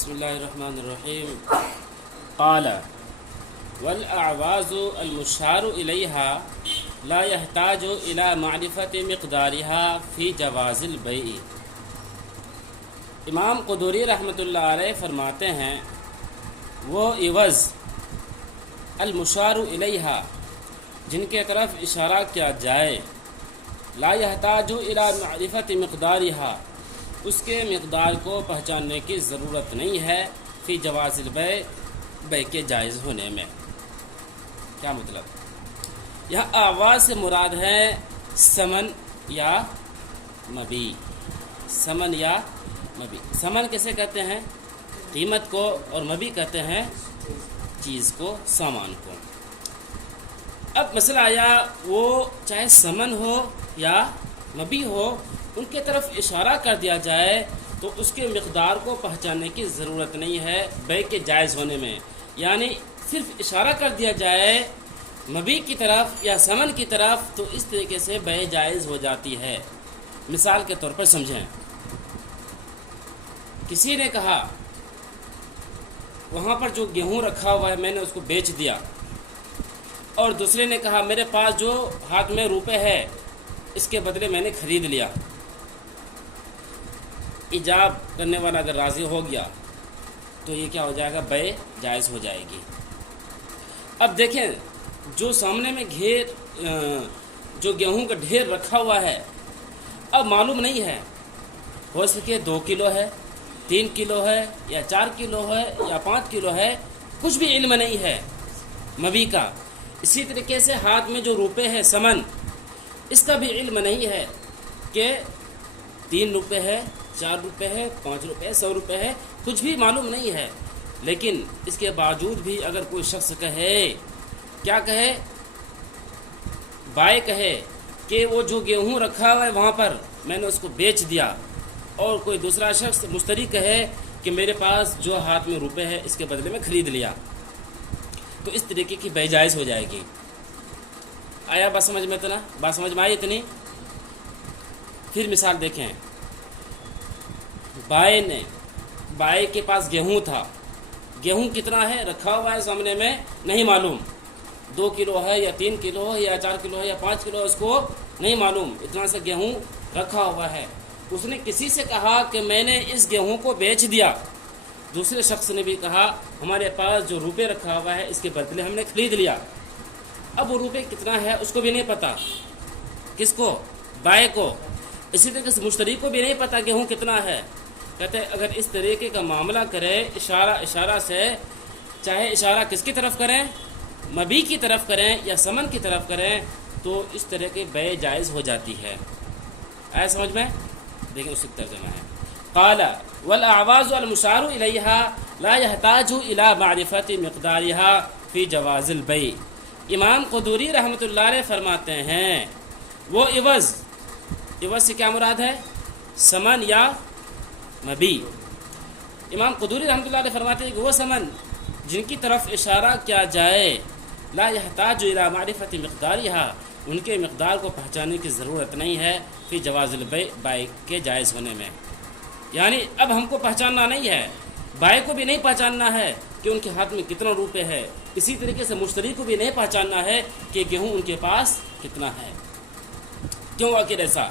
بسم اللہ الرحمن الرحیم قال والاعواز المشار الیها لا يحتاج الى معرفة مقدارها في جواز البيع۔ امام قدوری رحمۃ اللہ علیہ فرماتے ہیں وہ عوض المشار الیہا جن کے طرف اشارہ کیا جائے لا يحتاج الى معرفة مقدارها اس کے مقدار کو پہچاننے کی ضرورت نہیں ہے فی جواز البیع بیع کے جائز ہونے میں۔ کیا مطلب؟ یہاں آواز سے مراد ہے ثمن یا مبیع۔ ثمن یا مبیع، ثمن کیسے کہتے ہیں؟ قیمت کو، اور مبیع کہتے ہیں چیز کو، سامان کو۔ اب مسئلہ آیا وہ چاہے ثمن ہو یا مبیع ہو، ان کے طرف اشارہ کر دیا جائے تو اس کے مقدار کو پہچاننے کی ضرورت نہیں ہے بیع کے جائز ہونے میں۔ یعنی صرف اشارہ کر دیا جائے مبیع کی طرف یا ثمن کی طرف تو اس طریقے سے بیع جائز ہو جاتی ہے۔ مثال کے طور پر سمجھیں، کسی نے کہا وہاں پر جو گیہوں رکھا ہوا ہے میں نے اس کو بیچ دیا، اور دوسرے نے کہا میرے پاس جو ہاتھ میں روپے ہے اس کے بدلے میں نے خرید لیا۔ ایجاب کرنے والا اگر راضی ہو گیا تو یہ کیا ہو جائے گا؟ بیع جائز ہو جائے گی۔ اب دیکھیں جو سامنے میں جو گیہوں کا ڈھیر رکھا ہوا ہے، اب معلوم نہیں ہے، ہو سکے 2 کلو ہے، 3 کلو ہے، یا 4 کلو ہے، یا 5 کلو ہے، کچھ بھی علم نہیں ہے مبیع کا۔ اسی طریقے سے ہاتھ میں جو روپے ہے ثمن، اس کا بھی علم نہیں ہے کہ 3 روپے ہے، 4 روپے ہے، 5 روپے ہے، 100 روپے ہے، کچھ بھی معلوم نہیں ہے۔ لیکن اس کے باوجود بھی اگر کوئی شخص کہے، کیا کہے؟ بائع کہے کہ وہ جو گیہوں رکھا ہوا ہے وہاں پر میں نے اس کو بیچ دیا، اور کوئی دوسرا شخص مشتری کہے کہ میرے پاس جو ہاتھ میں روپے ہے اس کے بدلے میں خرید لیا، تو اس طریقے کی بیع جائز ہو جائے گی۔ آیا بات سمجھ میں؟ بات سمجھ میں آئی اتنی؟ پھر مثال دیکھیں، بائع کے پاس گیہوں تھا، گیہوں کتنا ہے رکھا ہوا ہے سامنے میں، نہیں معلوم، 2 کلو ہے یا 3 کلو ہے یا 4 کلو ہے یا 5 کلو ہے، اس کو نہیں معلوم، اتنا سا گیہوں رکھا ہوا ہے۔ اس نے کسی سے کہا کہ میں نے اس گیہوں کو بیچ دیا، دوسرے شخص نے بھی کہا ہمارے پاس جو روپے رکھا ہوا ہے اس کے بدلے ہم نے خرید لیا۔ اب وہ روپے کتنا ہے اس کو بھی نہیں پتا، کس کو؟ بائع کو۔ اسی طریقے سے مشتری کو بھی نہیں پتا گیہوں کتنا ہے۔ کہتے ہیں اگر اس طریقے کا معاملہ کرے اشارہ سے، چاہے اشارہ کس کی طرف کریں، مبیع کی طرف کریں یا ثمن کی طرف کریں، تو اس طرح کی بیع جائز ہو جاتی ہے۔ آیا سمجھ میں؟ دیکھیں اس کی ترجمہ ہے، قال والاعواز المشار الیها لا يحتاج الى معرفة مقدارها في جواز البيع۔ امام قدوری رحمۃ اللہ علیہ فرماتے ہیں وہ عوض سے کیا مراد ہے؟ ثمن یا مبیع۔ امام قدوری رحمۃ اللہ علیہ فرماتے ہیں کہ وہ ثمن جن کی طرف اشارہ کیا جائے لا يحتاج الى معرفة مقدارها ان کے مقدار کو پہچاننے کی ضرورت نہیں ہے فی جواز البیع بیع کے جائز ہونے میں۔ یعنی اب ہم کو پہچاننا نہیں ہے، بائع کو بھی نہیں پہچاننا ہے کہ ان کے ہاتھ میں کتنا روپے ہے، اسی طریقے سے مشتری کو بھی نہیں پہچاننا ہے کہ گیہوں ان کے پاس کتنا ہے۔ کیوں آخر ایسا؟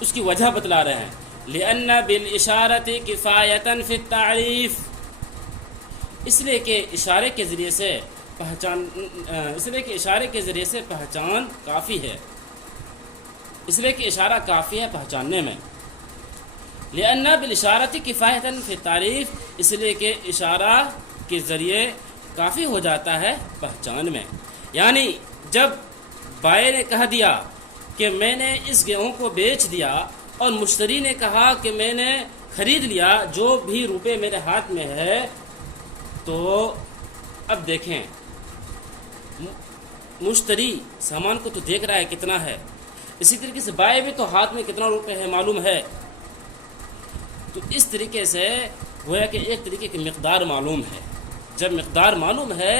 اس کی وجہ بتلا رہے ہیں، لِأَنَّ بِالْإِشَارَةِ كِفَایَةً فِي التَّعْرِیف، اس لیے کہ اشارے کے ذریعے سے پہچان کافی ہے، اس لیے کہ اشارہ کافی ہے پہچاننے میں۔ لِأَنَّ بِالْإِشَارَةِ كِفَایَةً فِي التَّعْرِیف، اس لیے کہ اشارہ کے ذریعے کافی ہو جاتا ہے پہچان میں۔ یعنی جب بائع نے کہہ دیا کہ میں نے اس گیہوں کو بیچ دیا، اور مشتری نے کہا کہ میں نے خرید لیا جو بھی روپے میرے ہاتھ میں ہے، تو اب دیکھیں مشتری سامان کو تو دیکھ رہا ہے کتنا ہے، اسی طریقے سے بائع بھی تو ہاتھ میں کتنا روپے ہے معلوم ہے۔ تو اس طریقے سے گویا کہ ایک طریقے کی مقدار معلوم ہے۔ جب مقدار معلوم ہے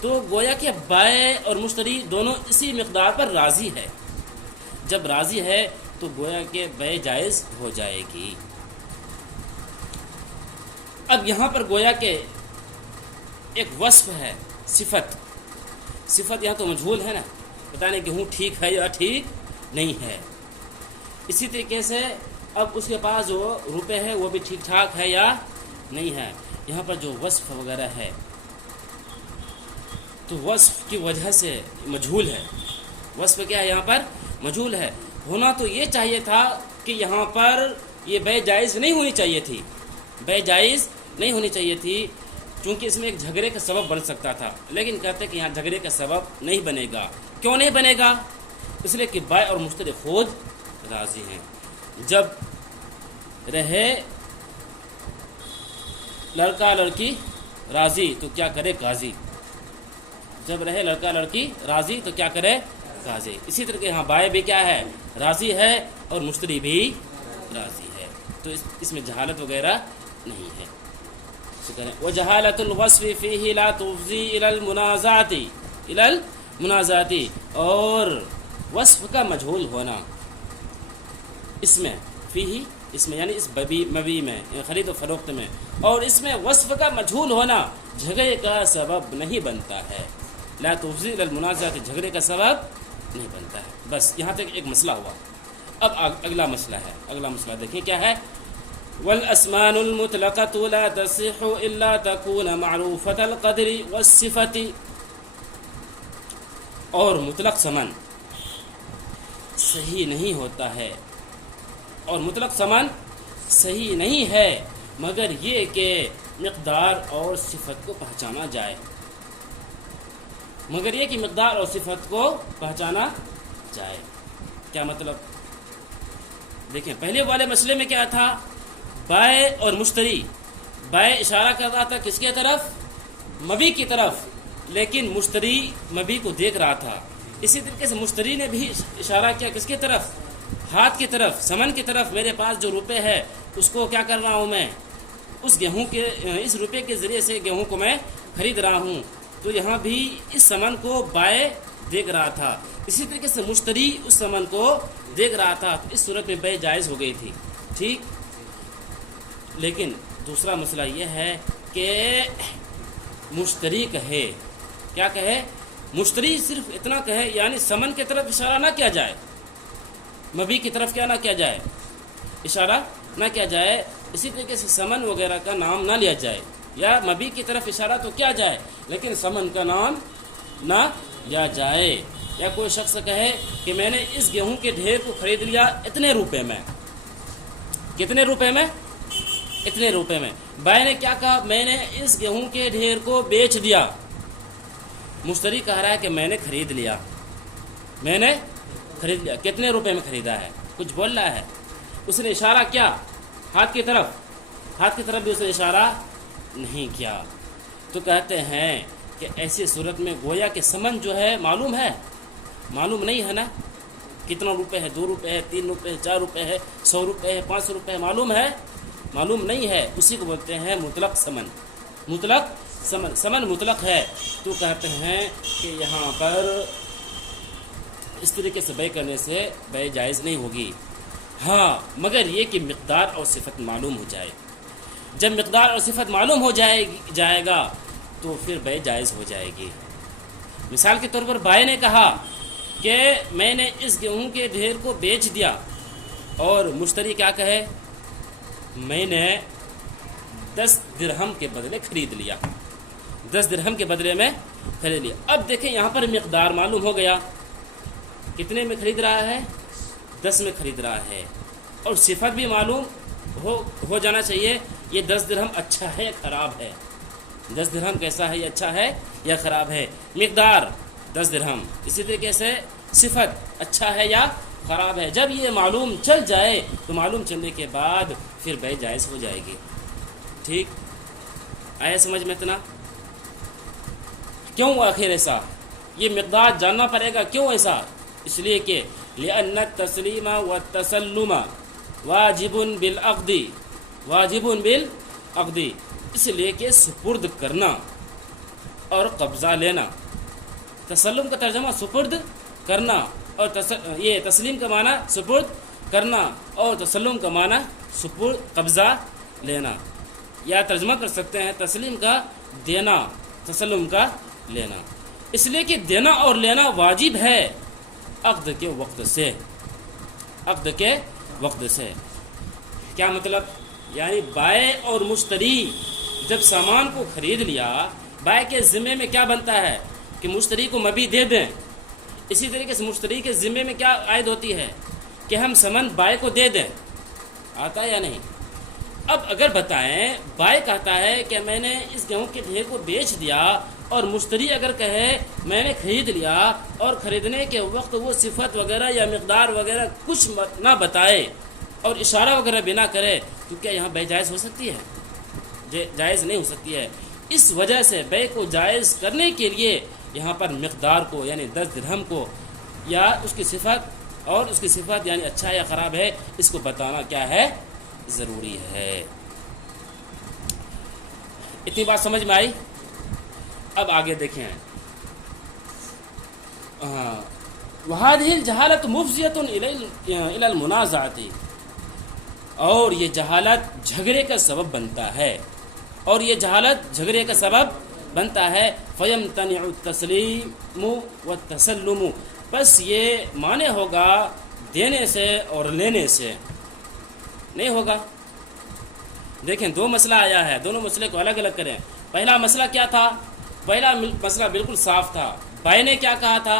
تو گویا کہ بائع اور مشتری دونوں اسی مقدار پر راضی ہے۔ جب راضی ہے تو گویا کہ بیع جائز ہو جائے گی۔ اب یہاں پر گویا کہ ایک وصف ہے، صفت یہاں تو مجہول ہے نا، پتہ نہیں گیہوں ٹھیک ہے یا ٹھیک نہیں ہے. اسی طریقے سے اب اس کے پاس جو روپے ہے وہ بھی ٹھیک ٹھاک ہے یا نہیں ہے. یہاں پر جو وصف وغیرہ ہے تو وصف کی وجہ سے مجہول ہے. وصف کیا ہے یہاں پر؟ مجہول ہے. ہونا تو یہ چاہیے تھا کہ یہاں پر یہ بے جائز نہیں ہونی چاہیے تھی، بے جائز نہیں ہونی چاہیے تھی، چونکہ اس میں ایک جھگڑے کا سبب بن سکتا تھا. لیکن کہتے ہیں کہ یہاں جھگڑے کا سبب نہیں بنے گا. کیوں نہیں بنے گا؟ اس لیے کہ بائع اور مشتری خود راضی ہیں. جب رہے لڑکا لڑکی راضی تو کیا کرے قاضی. جب رہے لڑکا لڑکی راضی تو کیا کرے قاضی. اسی طرح یہاں بائع بھی کیا ہے؟ راضی ہے، اور مشتری بھی راضی ہے. تو اس میں جہالت وغیرہ نہیں ہے. وجہالت الوصف فیہ لا تفضی الی المنازعات، اور وصف کا مجہول ہونا اس میں فیہ، اس میں یعنی اس مبی میں خرید و فروخت میں، اور اس میں وصف کا مجہول ہونا جھگڑے کا سبب نہیں بنتا ہے. لا تفضی الی المنازعات، جھگڑے کا سبب نہیں بنتا ہے. بس یہاں تک ایک مسئلہ ہوا. اب اگلا مسئلہ ہے. اگلا مسئلہ دیکھیں کیا ہے. والاسمان المطلقة لا تصح الا تكون معروفة القدر والصفة، اور مطلق ثمن صحیح نہیں ہوتا ہے، اور مطلق ثمن صحیح نہیں ہے مگر یہ کہ مقدار اور صفت کو پہچانا جائے. مگر یہ کہ مقدار اور صفت کو پہچانا جائے. کیا مطلب؟ دیکھیں پہلے والے مسئلے میں کیا تھا؟ بائع اور مشتری، بائع اشارہ کر رہا تھا کس کی طرف؟ مبی کی طرف، لیکن مشتری مبی کو دیکھ رہا تھا. اسی طریقے سے مشتری نے بھی اشارہ کیا کس کی طرف؟ ہاتھ کی طرف، سمن کی طرف. میرے پاس جو روپے ہے اس کو کیا کر رہا ہوں میں؟ اس گیہوں کے، اس روپے کے ذریعے سے گیہوں کو میں خرید رہا ہوں. تو یہاں بھی اس سمن کو بائع دیکھ رہا تھا، اسی طریقے سے مشتری اس سمن کو دیکھ رہا تھا. تو اس صورت میں بے جائز ہو گئی تھی. ٹھیک. لیکن دوسرا مسئلہ یہ ہے کہ مشتری کہے، کیا کہے؟ مشتری صرف اتنا کہے، یعنی سمن کی طرف اشارہ نہ کیا جائے، مبی کی طرف کیا نہ کیا جائے، اشارہ نہ کیا جائے. اسی طریقے سے سمن وغیرہ کا نام نہ لیا جائے، یا مبی کی طرف اشارہ تو کیا جائے لیکن سمن کا نام نہ لیا جائے. یا کوئی شخص کہے کہ میں نے اس گیہوں کے ڈھیر کو خرید لیا اتنے روپے میں. کتنے روپے میں؟ اتنے روپے میں. بائع نے کیا کہا؟ میں نے اس گیہوں کے ڈھیر کو بیچ دیا. مشتری کہہ رہا ہے کہ میں نے خرید لیا، میں نے خرید لیا. کتنے روپے میں خریدا ہے؟ کچھ بول رہا ہے. اس نے اشارہ کیا ہاتھ کی طرف، ہاتھ کی طرف بھی اس نے اشارہ نہیں کیا. تو کہتے ہیں کہ ایسی صورت میں گویا کہ سمن جو ہے معلوم ہے؟ معلوم نہیں ہے نا. کتنا روپے ہے؟ 2 روپے ہے، 3 روپے ہے، 4 روپے ہے، 100 روپے ہے، 500 روپے ہے. معلوم ہے؟ معلوم نہیں ہے. اسی کو بولتے ہیں مطلق سمن. مطلق سمن، سمن مطلق ہے. تو کہتے ہیں کہ یہاں پر اس طریقے سے بے کرنے سے بے جائز نہیں ہوگی. ہاں مگر یہ کہ مقدار اور صفت معلوم ہو جائے. جب مقدار اور صفت معلوم ہو جائے گا تو پھر بے جائز ہو جائے گی. مثال کے طور پر بائع نے کہا کہ میں نے اس گیہوں کے ڈھیر کو بیچ دیا، اور مشتری کیا کہے؟ میں نے 10 درہم کے بدلے خرید لیا، 10 درہم کے بدلے میں خرید لیا. اب دیکھیں یہاں پر مقدار معلوم ہو گیا، کتنے میں خرید رہا ہے؟ 10 میں خرید رہا ہے. اور صفت بھی معلوم ہو جانا چاہیے، یہ 10 درہم اچھا ہے یا خراب ہے. 10 درہم کیسا ہے؟ یہ اچھا ہے یا خراب ہے. مقدار 10 درہم، اسی طریقے سے صفت اچھا ہے یا خراب ہے. جب یہ معلوم چل جائے تو معلوم چلنے کے بعد پھر بے جائز ہو جائے گی. ٹھیک آیا سمجھ میں اتنا؟ کیوں آخر ایسا؟ یہ مقدار جاننا پڑے گا. کیوں ایسا؟ اس لیے کہ لأن التسلیم والتسلم واجب بالعقد، واجب بالعقد. اس لیے کہ سپرد کرنا اور قبضہ لینا. تسلم کا ترجمہ سپرد کرنا، اور یہ تسلیم کا معنی سپرد کرنا، اور تسلم کا معنی قبضہ لینا. یا ترجمہ کر سکتے ہیں تسلیم کا دینا، تسلم کا لینا، اس لیے کہ دینا اور لینا واجب ہے عقد کے وقت سے، عقد کے وقت سے۔ کیا مطلب؟ یعنی بائع اور مشتری جب سامان کو خرید لیا، بائع کے ذمے میں کیا بنتا ہے کہ مشتری کو مبیع دے دیں، اسی طریقے سے مشتری کے ذمے میں کیا عائد ہوتی ہے کہ ہم ثمن بائع کو دے دیں، آتا ہے یا نہیں؟ اب اگر بتائیں بائع کہتا ہے کہ میں نے اس گیہوں کے ڈھیر کو بیچ دیا، اور مشتری اگر کہے میں نے خرید لیا، اور خریدنے کے وقت وہ صفت وغیرہ یا مقدار وغیرہ کچھ نہ بتائے اور اشارہ وغیرہ بھی نہ کرے، تو کیا یہاں بیع جائز ہو سکتی ہے؟ جائز نہیں ہو سکتی ہے۔ اس وجہ سے بیع کو جائز کرنے کے لیے یہاں پر مقدار کو یعنی 10 درہم کو یا اس کی صفت، اور اس کی صفت یعنی اچھا یا خراب ہے، اس کو بتانا کیا ہے؟ ضروری ہے۔ اتنی بات سمجھ میں آئی؟ اب آگے دیکھیں، وَهَذِهِ الْجَهَالَةُ مُفْضِيَةٌ إِلَى الْمُنَازَعَةِ، اور یہ جہالت جھگڑے کا سبب بنتا ہے، اور یہ جہالت جھگڑے کا سبب بنتا ہے۔ فَيَمْتَنِعُ التَّسْلِيمُ وَالتَّسَلُّمُ، بس یہ مانے ہوگا دینے سے اور لینے سے، نہیں ہوگا۔ دیکھیں دو مسئلہ آیا ہے، دونوں مسئلے کو الگ الگ کریں۔ پہلا مسئلہ کیا تھا؟ پہلا مسئلہ بالکل صاف تھا، بائع نے کیا کہا تھا؟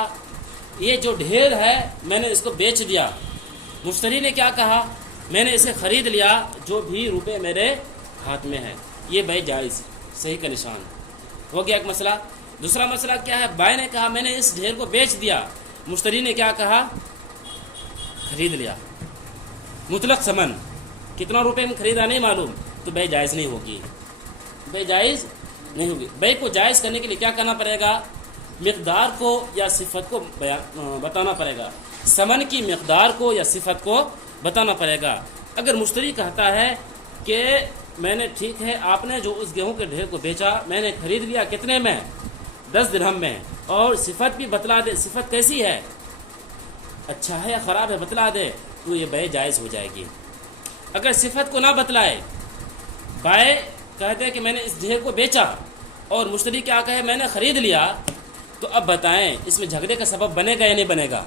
یہ جو ڈھیر ہے میں نے اس کو بیچ دیا۔ مشتری نے کیا کہا؟ میں نے اسے خرید لیا، جو بھی روپے میرے ہاتھ میں ہے۔ یہ بیع جائز، صحیح کا نشان ہو گیا ایک مسئلہ۔ دوسرا مسئلہ کیا ہے؟ بائع نے کہا میں نے اس ڈھیر کو بیچ دیا، مشتری نے کیا کہا؟ خرید لیا۔ مطلق ثمن کتنا روپے میں خریدا نہیں معلوم، تو بیع جائز نہیں ہوگی، بیع جائز نہیں ہوگی۔ بیع کو جائز کرنے کے لیے کیا کرنا پڑے گا؟ مقدار کو یا صفت کو بتانا پڑے گا، ثمن کی مقدار کو یا صفت کو بتانا پڑے گا۔ اگر مشتری کہتا ہے کہ میں نے ٹھیک ہے آپ نے جو اس گیہوں کے ڈھیر کو بیچا میں نے خرید لیا، کتنے میں؟ 10 درہم میں، اور صفت بھی بتلا دے، صفت کیسی ہے، اچھا ہے یا خراب ہے بتلا دے، تو یہ بیع جائز ہو جائے گی۔ اگر صفت کو نہ بتلائے، بائع کہتے ہیں کہ میں نے اس ڈھیر کو بیچا اور مشتری کیا کہے میں نے خرید لیا، تو اب بتائیں اس میں جھگڑے کا سبب بنے گا یا نہیں بنے گا؟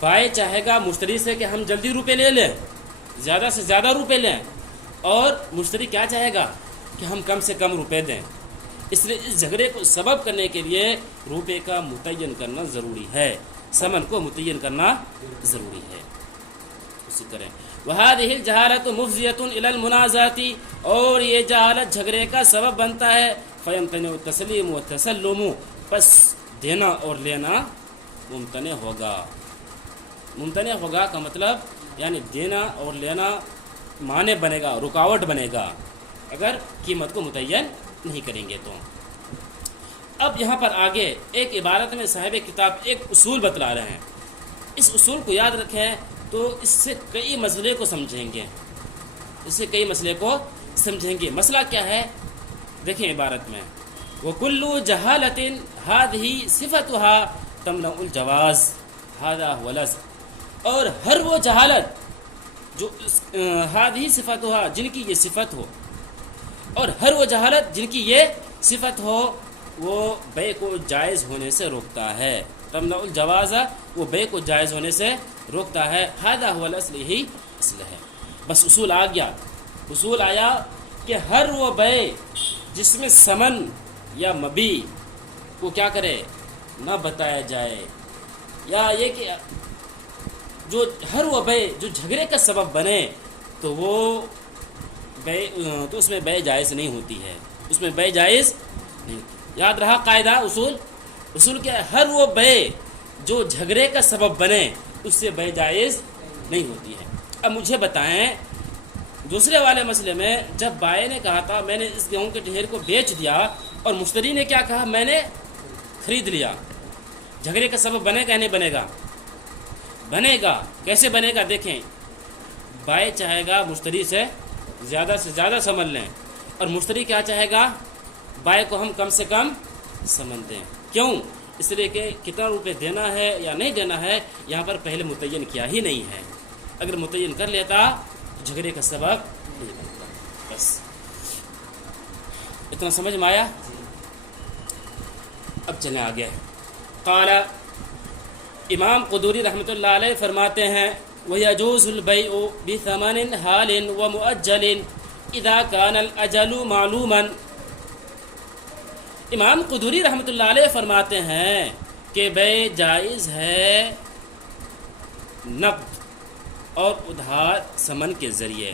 بائع چاہے گا مشتری سے کہ ہم جلدی روپے لے لیں، زیادہ سے زیادہ روپے لیں، اور مشتری کیا چاہے گا کہ ہم کم سے کم روپے دیں۔ اس لیے اس جھگڑے کو سبب کرنے کے لیے روپے کا متعین کرنا ضروری ہے، ثمن کو متعین کرنا ضروری ہے۔ اسی طرح وَهَذِهِ الْجَهَالَةُ مُفْضِيَةٌ إِلَى الْمُنَازَعَةِ، اور یہ جہالت جھگڑے کا سبب بنتا ہے۔ فَيَمْتَنِعُ التَّسْلِيمُ وَالتَّسَلُّمُ، پس دینا اور لینا ممتنع ہوگا۔ ممتنع ہوگا کا مطلب یعنی دینا اور لینا مانع بنے گا، رکاوٹ بنے گا، اگر قیمت کو متعین نہیں کریں گے تو۔ اب یہاں پر آگے ایک عبارت میں صاحب کتاب ایک اصول بتلا رہے ہیں، اس اصول کو یاد رکھیں تو اس سے کئی مسئلے کو سمجھیں گے، اس سے کئی مسئلے کو سمجھیں گے۔ مسئلہ کیا ہے؟ دیکھیں عبارت میں، وَكُلُّ جَهَالَةٍ هَذِهِ صِفَتُهَا تَمْنَعُ الْجَوَازَ هَذَا هُوَ الْأَصْلُ، اور ہر وہ جہالت جو هَذِهِ صِفَتُهَا جن کی یہ صفت ہو، اور ہر وہ جہالت جن کی یہ صفت ہو، وہ بیع کو جائز ہونے سے روکتا ہے۔ تمنع الجواز، وہ بیع کو جائز ہونے سے روکتا ہے۔ هذا هو الاصل، یہی اصل ہے۔ بس اصول آ گیا، اصول آیا کہ ہر وہ بیع جس میں ثمن یا مبیع کو کیا کرے نہ بتایا جائے، یا یہ کہ جو ہر وہ بیع جو جھگڑے کا سبب بنے تو وہ بیع، تو اس میں بیع جائز نہیں ہوتی ہے، اس میں بیع جائز نہیں ہوتی۔ یاد رہا قاعدہ، اصول کیا ہے؟ ہر وہ بیع جو جھگڑے کا سبب بنے اس سے بیع جائز نہیں ہوتی ہے۔ اب مجھے بتائیں دوسرے والے مسئلے میں جب بائع نے کہا تھا میں نے اس گیہوں کے ڈھیر کو بیچ دیا، اور مشتری نے کیا کہا میں نے خرید لیا، جھگڑے کا سبب بنے گا نہیں بنے گا؟ بنے گا۔ کیسے بنے گا؟ دیکھیں، بائع چاہے گا مشتری سے زیادہ ثمن لیں، اور مشتری کیا چاہے گا؟ بائع کو ہم کم سے کم ثمن دیں۔ کیوں؟ اس لیے کہ کتنا روپے دینا ہے یا نہیں دینا ہے یہاں پر پہلے متعین کیا ہی نہیں ہے، اگر متعین کر لیتا تو جھگڑے کا سبب نہیں بنتا۔ بس اتنا سمجھ میں آیا. اب چلیں آگے. قال امام قدوری رحمۃ اللہ علیہ فرماتے ہیں وَيَجُوزُ الْبَيْعُ بِثَمَنٍ حَالٍ وَمُؤَجَّلٍ اذا كان الاجل معلوما. امام قدوری رحمۃ اللہ علیہ فرماتے ہیں کہ بیع جائز ہے نقد اور ادھار ثمن کے ذریعے.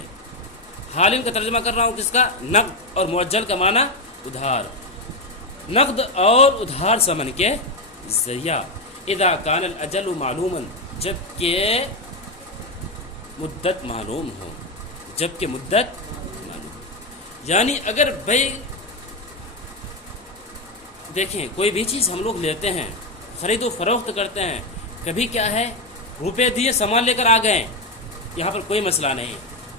حالن کا ترجمہ کر رہا ہوں کس کا؟ نقد. اور مؤجل کا معنی ادھار. نقد اور ادھار ثمن کے ذریعہ. اذا كان الاجل معلوما جب کہ مدت معلوم ہو. جب کہ مدت معلوم. یعنی اگر بیع دیکھیں کوئی بھی چیز ہم لوگ لیتے ہیں خرید و فروخت کرتے ہیں, کبھی کیا ہے روپے دیے سامان لے کر آ گئے, یہاں پر کوئی مسئلہ نہیں,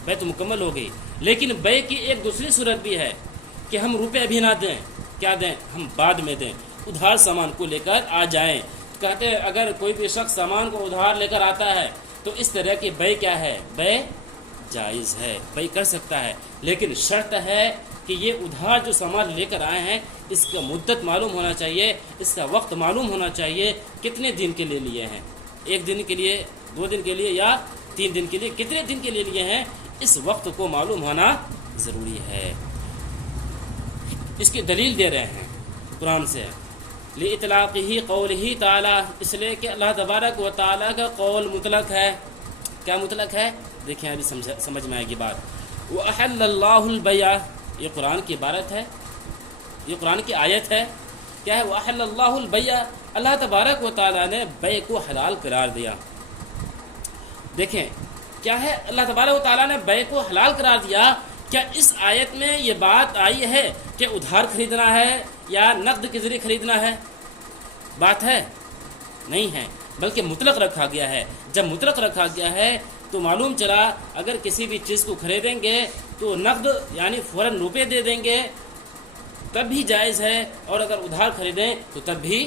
بیع تو مکمل ہو گئی. لیکن بیع کی ایک دوسری صورت بھی ہے کہ ہم روپے ابھی نہ دیں, کیا دیں, ہم بعد میں دیں, ادھار سامان کو لے کر آ جائیں. کہتے ہیں اگر کوئی بھی شخص سامان کو ادھار لے کر آتا ہے تو اس طرح کی بیع کیا ہے, بیع جائز ہے, بیع کر سکتا ہے. لیکن شرط ہے کہ یہ ادھار جو سامان لے کر آئے ہیں اس کا مدت معلوم ہونا چاہیے, اس کا وقت معلوم ہونا چاہیے, کتنے دن کے لیے لیے ہیں, 1 دن کے لیے, 2 دن کے لیے یا 3 دن کے لیے, کتنے دن کے لیے لیے ہیں, اس وقت کو معلوم ہونا ضروری ہے. اس کی دلیل دے رہے ہیں قرآن سے. لِإِطْلَاقِهِ قَوْلِهِ تعالی, اس لیے کہ اللہ تبارک و تعالی کا قول مطلق ہے. کیا مطلق ہے؟ دیکھیں ابھی سمجھ میں آئے گی بات. وَأَحَلَّ اللَّهُ الْبَيْعَ, یہ قرآن کی عبارت ہے, یہ قرآن کی آیت ہے. کیا ہے؟ وَأَحَلَّ اللَّهُ الْبَيْعَ, اللہ تبارک و تعالی نے بیع کو حلال قرار دیا. دیکھیں کیا ہے, اللہ تبارک و تعالی نے بیع کو حلال قرار دیا. کیا اس آیت میں یہ بات آئی ہے کہ ادھار خریدنا ہے یا نقد کے ذریعے خریدنا ہے؟ بات ہے نہیں ہے, بلکہ مطلق رکھا گیا ہے. جب مطلق رکھا گیا ہے تو معلوم چلا اگر کسی بھی چیز کو خریدیں گے تو نقد یعنی فوراً روپے دے دیں گے تب بھی جائز ہے, اور اگر ادھار خریدیں تو تب بھی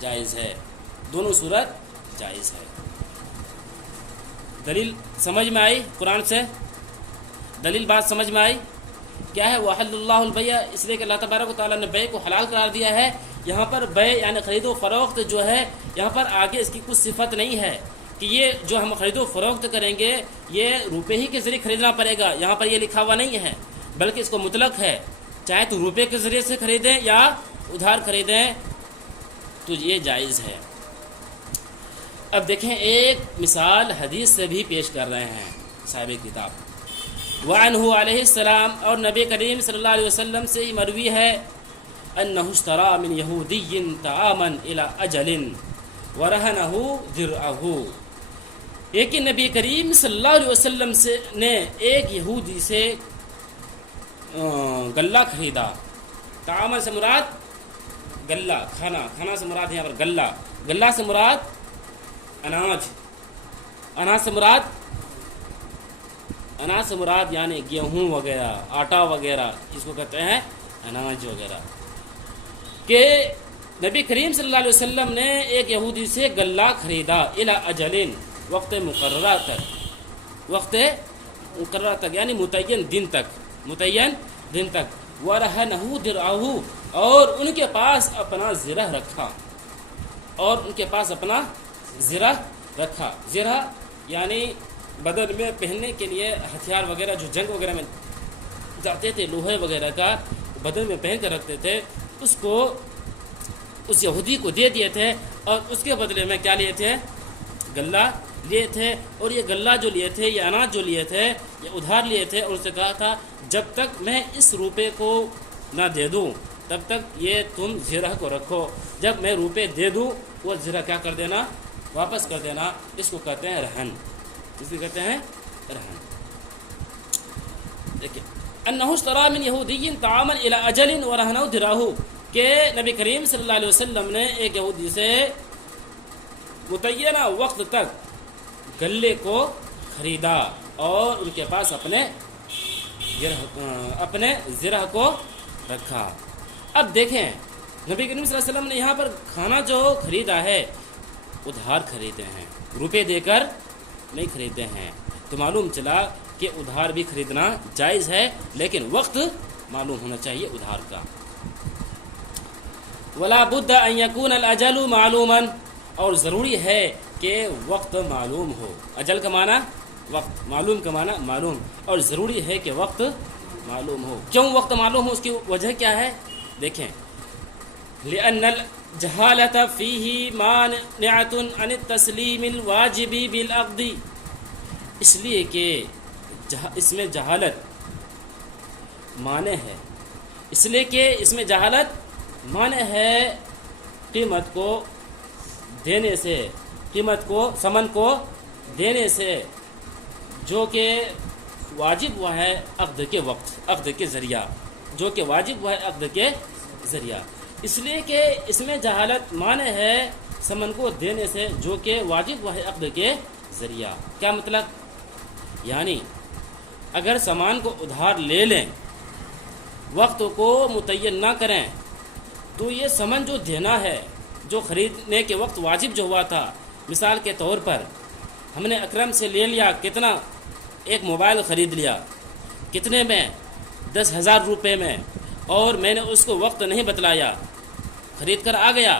جائز ہے. دونوں صورت جائز ہے. دلیل سمجھ میں آئی قرآن سے؟ دلیل بات سمجھ میں آئی؟ کیا ہے وَأَحَلَّ اللَّهُ الْبَيْعَ, اس لیے کہ اللہ تبارک و تعالیٰ نے بیع کو حلال قرار دیا ہے. یہاں پر بیع یعنی خرید و فروخت جو ہے, یہاں پر آگے اس کی کچھ صفت نہیں ہے کہ یہ جو ہم خرید و فروخت کریں گے یہ روپے ہی کے ذریعے خریدنا پڑے گا. یہاں پر یہ لکھا ہوا نہیں ہے, بلکہ اس کو مطلق ہے, چاہے تو روپے کے ذریعے سے خریدیں یا ادھار خریدیں تو یہ جائز ہے. اب دیکھیں ایک مثال حدیث سے بھی پیش کر رہے ہیں صاحب کتاب. وعنہ علیہ السلام, اور نبی کریم صلی اللہ علیہ وسلم سے ہی مروی ہے, انہ اشترى من یہودی طعاما الى اجل ورہنہ درعہ. ایک نبی کریم صلی اللہ علیہ وسلم نے ایک یہودی سے غلہ خریدا. طعام سے مراد غلہ, کھانا سے مراد ہے یہاں پر غلہ. غلہ سے مراد اناج, اناج سے مراد یعنی گیہوں وغیرہ, آٹا وغیرہ, جس کو کہتے ہیں اناج وغیرہ. کہ نبی کریم صلی اللہ علیہ وسلم نے ایک یہودی سے غلہ خریدا الی اجل, وقت مقررہ تک یعنی متعین دن تک. ورہنہ درعہ, اور ان کے پاس اپنا زرہ رکھا. زرہ یعنی بدن میں پہننے کے لیے ہتھیار وغیرہ جو جنگ وغیرہ میں جاتے تھے, لوہے وغیرہ کا بدن میں پہن کر رکھتے تھے, اس کو اس یہودی کو دے دیے تھے, اور اس کے بدلے میں کیا لیے تھے؟ غلہ لیے تھے. اور یہ غلہ جو لیے تھے, یہ اناج جو لیے تھے, یہ ادھار لیے تھے, اور اس سے کہا تھا جب تک میں اس روپے کو نہ دے دوں تب تک یہ تم زرہ کو رکھو, جب میں روپے دے دوں وہ زرہ کیا کر دینا, واپس کر دینا. اس کو کہتے ہیں رہن, اس کو کہتے ہیں رہن. دیکھیں انہ اشتری من یہودی طعاما الی اجل ورہنہ درعہ, کہ نبی کریم صلی اللہ علیہ وسلم نے ایک یہودی سے متعینہ وقت تک غلے کو خریدا اور ان کے پاس اپنے زرہ کو رکھا. اب دیکھیں نبی کریم صلی اللہ علیہ وسلم نے یہاں پر کھانا جو خریدا ہے ادھار خریدے ہیں, روپے دے کر نہیں خریدے ہیں. تو معلوم چلا کہ ادھار بھی خریدنا جائز ہے، لیکن وقت معلوم ہونا چاہیے ادھار کا۔ ولا بد ان یکون الاجل معلوما، اور ضروری ہے کہ وقت معلوم ہو۔ اجل کا معنی وقت، معلوم کا معنی معلوم، اور ضروری ہے کہ وقت معلوم ہو۔ کیوں وقت معلوم ہو؟ اس کی وجہ کیا ہے؟ دیکھیں، لأن الجہالۃ فیہ مانعۃ عن التسلیم الواجب بالعقد، اس لیے کہ اس میں جہالت مانع ہے، اس لیے کہ اس میں جہالت مانع ہے قیمت کو دینے سے، قیمت کو، ثمن کو دینے سے، جو کہ واجب ہوا ہے عقد کے وقت، عقد کے ذریعہ، جو کہ واجب ہوا ہے عقد کے ذریعہ۔ اس لیے کہ اس میں جہالت مانع ہے ثمن کو دینے سے، جو کہ واجب ہوا ہے عقد کے ذریعہ۔ کیا مطلب؟ یعنی اگر سامان کو ادھار لے لیں، وقت کو متعین نہ کریں، تو یہ ثمن جو دینا ہے، جو خریدنے کے وقت واجب جو ہوا تھا، مثال کے طور پر ہم نے اکرم سے لے لیا، کتنا؟ ایک موبائل خرید لیا، کتنے میں؟ 10,000 روپے میں، اور میں نے اس کو وقت نہیں بتلایا، خرید کر آ گیا۔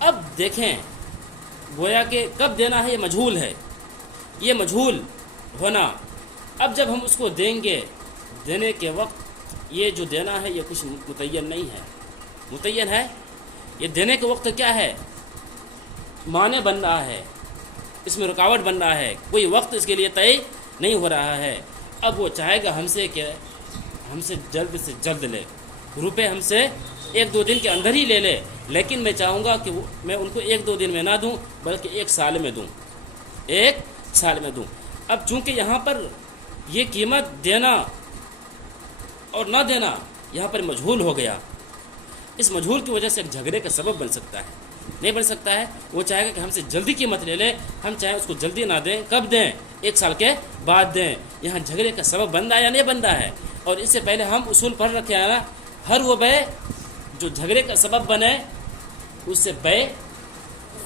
اب دیکھیں، گویا کہ کب دینا ہے یہ مجہول ہے، یہ مجہول ہونا۔ اب جب ہم اس کو دیں گے، دینے کے وقت یہ جو دینا ہے یہ کچھ متعین نہیں ہے، متعین ہے، یہ دینے کے وقت کیا ہے؟ معنی بن رہا ہے، اس میں رکاوٹ بن رہا ہے، کوئی وقت اس کے لیے طے نہیں ہو رہا ہے۔ اب وہ چاہے گا ہم سے کہ ہم سے جلد لے، روپے ہم سے 1-2 دن کے اندر ہی لے لے، لیکن میں چاہوں گا کہ میں ان کو 1-2 دن میں نہ دوں، بلکہ 1 سال میں دوں، 1 سال میں دوں۔ اب چونکہ یہاں پر یہ قیمت دینا اور نہ دینا یہاں پر مجہول ہو گیا، اس مجہول کی وجہ سے ایک جھگڑے کا سبب بن سکتا ہے، نہیں بن سکتا ہے۔ وہ چاہے گا کہ ہم سے جلدی قیمت لے لے، ہم چاہیں اس کو جلدی نہ دیں، کب دیں؟ 1 سال کے بعد دیں۔ یہاں جھگڑے کا سبب بن رہا ہے یا نہیں بن رہا ہے؟ اور اس سے پہلے ہم اصول پڑھ رکھے ہیں نا، ہر وہ بے جو جھگڑے کا سبب بنے اس سے بے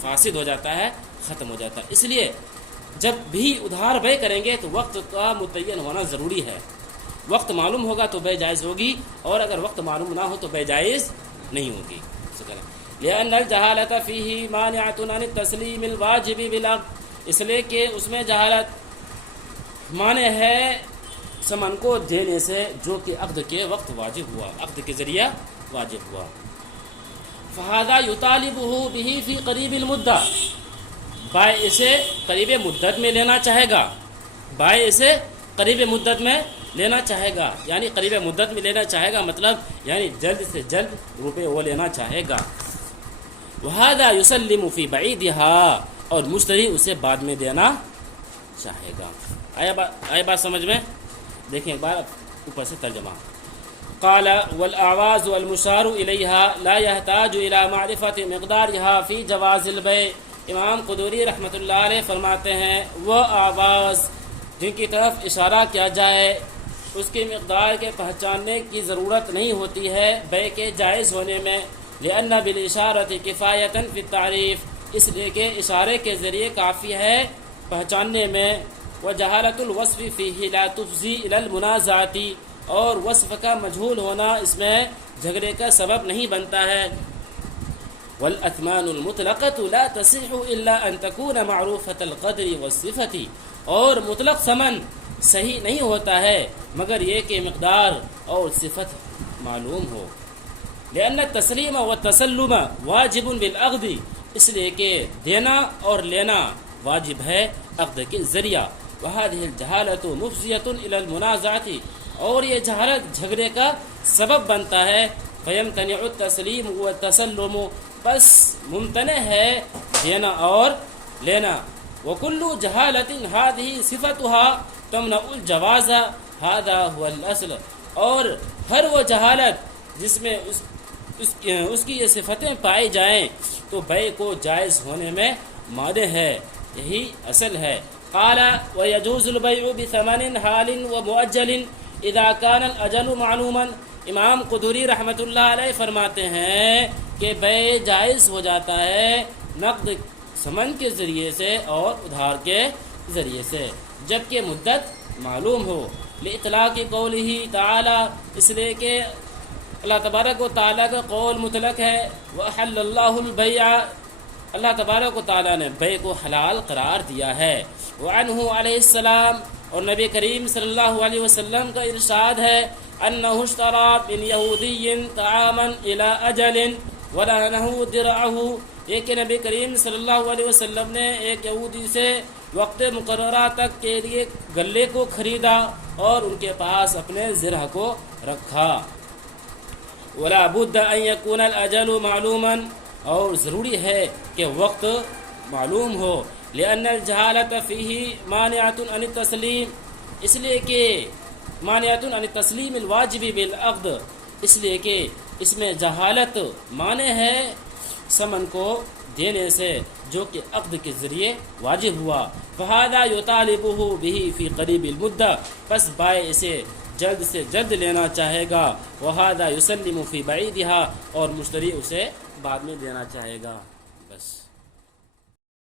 فاسد ہو جاتا ہے، ختم ہو جاتا ہے۔ اس لیے جب بھی ادھار بے کریں گے تو وقت کا متعین ہونا ضروری ہے۔ وقت معلوم ہوگا تو بے جائز ہوگی، اور اگر وقت معلوم نہ ہو تو بے جائز نہیں ہوگی۔ لأن الجہالۃ فیہ مانعۃ عن التسلیم الواجب بالعقد، اس لیے کہ اس میں جہالت مانع ہے ثمن کو دینے سے، جو کہ عقد کے وقت واجب ہوا، عقد کے ذریعہ واجب ہوا۔ فہذا یطالبہ بہ فی قریب المدہ، بائع اسے قریب مدت میں لینا چاہے گا، بائع اسے قریب مدت میں لینا چاہے گا، یعنی قریب مدت میں لینا چاہے گا، مطلب یعنی جلد سے جلد روپے وہ لینا چاہے گا۔ وَهَذَا يُسَلِّمُ فِي بَعِيدِهَا، اور مشتری اسے بعد میں دینا چاہے گا۔ آئے بات سمجھ میں؟ دیکھیں ایک بار اوپر سے ترجمہ۔ قال والأعواز والمشار إليها لا يحتاج إلى معرفة مقدارها في جواز البيع۔ امام قدوری رحمۃ اللہ علیہ فرماتے ہیں، وہ آواز جن کی طرف اشارہ کیا جائے اس کی مقدار کے پہچاننے کی ضرورت نہیں ہوتی ہے بیع کے جائز ہونے میں، لأن بالإشارة كفاية في التعریف، اس لیے کہ اشارے کے ذریعے کافی ہے پہچاننے میں۔ وجہالۃ الوصف فیہ لا تفضی إلى المنازعة، اور وصف کا مجہول ہونا اس میں جھگڑے کا سبب نہیں بنتا ہے۔ والأثمان المطلقة لا تصح إلا أن تكون معروفة القدر والصفة، اور مطلق ثمن صحیح نہیں ہوتا ہے مگر یہ کہ مقدار اور صفت معلوم ہو۔ لأن التسلیم والتسلم واجب بالعقد، اس لیے کہ دینا اور لینا واجب ہے عقد کے ذریعہ۔ وهذه الجهالة مفضية إلى المنازعة، اور یہ جہالت جھگڑے کا سبب بنتا ہے۔ فيمتنع التسلیم والتسلم، بس ممتنع ہے دینا اور لینا۔ وكل جهالة هذه صفتها تمنع الجواز، هذا هو الاصل، اور ہر وہ جہالت جس میں اس کی یہ صفتیں پائی جائیں تو بیع کو جائز ہونے میں مانع ہے، یہی اصل ہے۔ قال ويجوز البيع بثمن حال ومؤجل اذا كان الاجل معلوما، امام قدوری رحمۃ اللہ علیہ فرماتے ہیں کہ بیع جائز ہو جاتا ہے نقد ثمن کے ذریعے سے اور ادھار کے ذریعے سے، جبکہ مدت معلوم ہو. لإطلاق قوله تعالی، اس لیے کہ اللہ تبارک و تعالیٰ کا قول مطلق ہے. وأحل اللہ البیع، اللہ تبارک و تعالیٰ نے بیع کو حلال قرار دیا ہے. وعنہ علیہ السلام، اور نبی کریم صلی اللہ علیہ وسلم کا ارشاد ہے انہ اشترى من یہودی طعاما الى اجل ولعنہ درعہ، یہ کہ نبی کریم صلی اللہ علیہ وسلم نے ایک یہودی سے وقت مقررہ تک کے لیے گلے کو خریدا اور ان کے پاس اپنے زرہ کو رکھا. ولا بد ان يكون الاجل معلوما، اور ضروری ہے کہ وقت معلوم ہو. لأن الجہالۃ فیہ مانعۃ عن التسلیم، اس لیے کہ مانعۃ عن التسلیم الواجب بالعقد، اس لیے کہ اس میں جہالت مانع ہے ثمن کو دینے سے جو کہ عقد کے ذریعے واجب ہوا. فہذا یطالبہ بہ فی قریب المدہ، پس بائع اسے جلد سے جلد لینا چاہے گا. وہذا یسلم فی بعیدہا، اور مشتری اسے بعد میں دینا چاہے گا. بس.